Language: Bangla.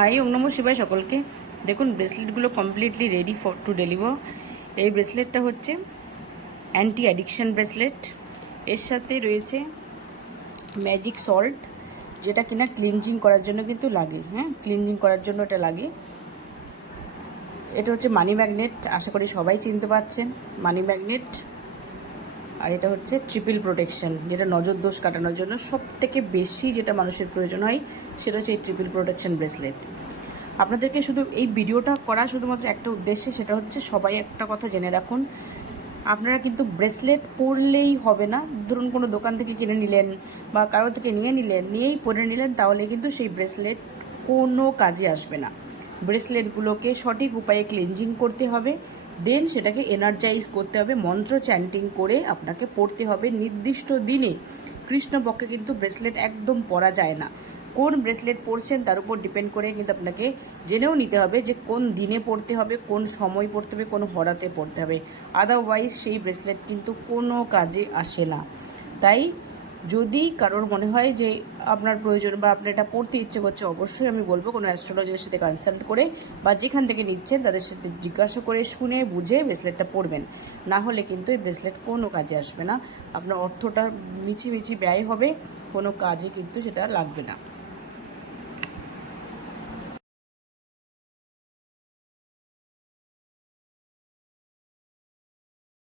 হাই ওম নমঃ শিবায় সকলকে। দেখুন ব্রেসলেটগুলো completely ready for to deliver. এই ব্রেসলেটটা হচ্ছে অ্যান্টি অ্যাডিকশান ব্রেসলেট। এর সাথে রয়েছে ম্যাজিক সল্ট, যেটা কিনা ক্লিনজিং করার জন্য কিন্তু লাগে। ক্লিনজিং করার জন্য এটা লাগে। এটা হচ্ছে মানি ম্যাগনেট, আশা করি সবাই চিনতে পারছেন মানি ম্যাগনেট। আর এটা হচ্ছে ট্রিপল প্রোটেকশন, যেটা নজর দোষ কাটানোর জন্য সবথেকে বেশি যেটা মানুষের প্রয়োজন হয় সেটা হচ্ছে এই ট্রিপল প্রোটেকশন ব্রেসলেট। আপনাদেরকে শুধু এই ভিডিওটা করা শুধুমাত্র একটা উদ্দেশ্যে, সেটা হচ্ছে সবাই একটা কথা জেনে রাখুন, আপনারা কিন্তু ব্রেসলেট পরলেই হবে না। ধরুন কোনো দোকান থেকে কিনে নিলেন বা কারো থেকে নিয়েই পরে নিলেন, তাহলে কিন্তু সেই ব্রেসলেট কোনো কাজে আসবে না। ব্রেসলেটগুলোকে সঠিক উপায়ে ক্লিনজিং করতে হবে, দেন সেটাকে এনার্জাইজ করতে হবে, মন্ত্র চ্যান্টিং করে আপনাকে পরতে হবে নির্দিষ্ট দিনে। কৃষ্ণপক্ষে কিন্তু ব্রেসলেট একদম পরা যায় না। কোন ব্রেসলেট পরছেন তার উপর ডিপেন্ড করে কিন্তু আপনাকে জেনেও নিতে হবে যে কোন দিনে পরতে হবে, কোন সময় পরতে হবে, কোন হরাতে পরতে হবে। আদারওয়াইজ সেই ব্রেসলেট কিন্তু কোনো কাজে আসে না। তাই যদি কারোর মনে হয় যে আপনার প্রয়োজন বা আপনার এটা পড়তে ইচ্ছে করছে, অবশ্যই আমি বলবো কোনো অ্যাস্ট্রোলজারের সাথে কনসাল্ট করে বা যেখান থেকে নিচ্ছেন তাদের সাথে জিজ্ঞাসা করে শুনে বুঝে ব্রেসলেটটা পরবেন। না হলে কিন্তু এই ব্রেসলেট কোনো কাজে আসবে না। আপনার অর্থটা মিছিমিছি ব্যয় হবে, কোনো কাজে কিন্তু সেটা লাগবে না।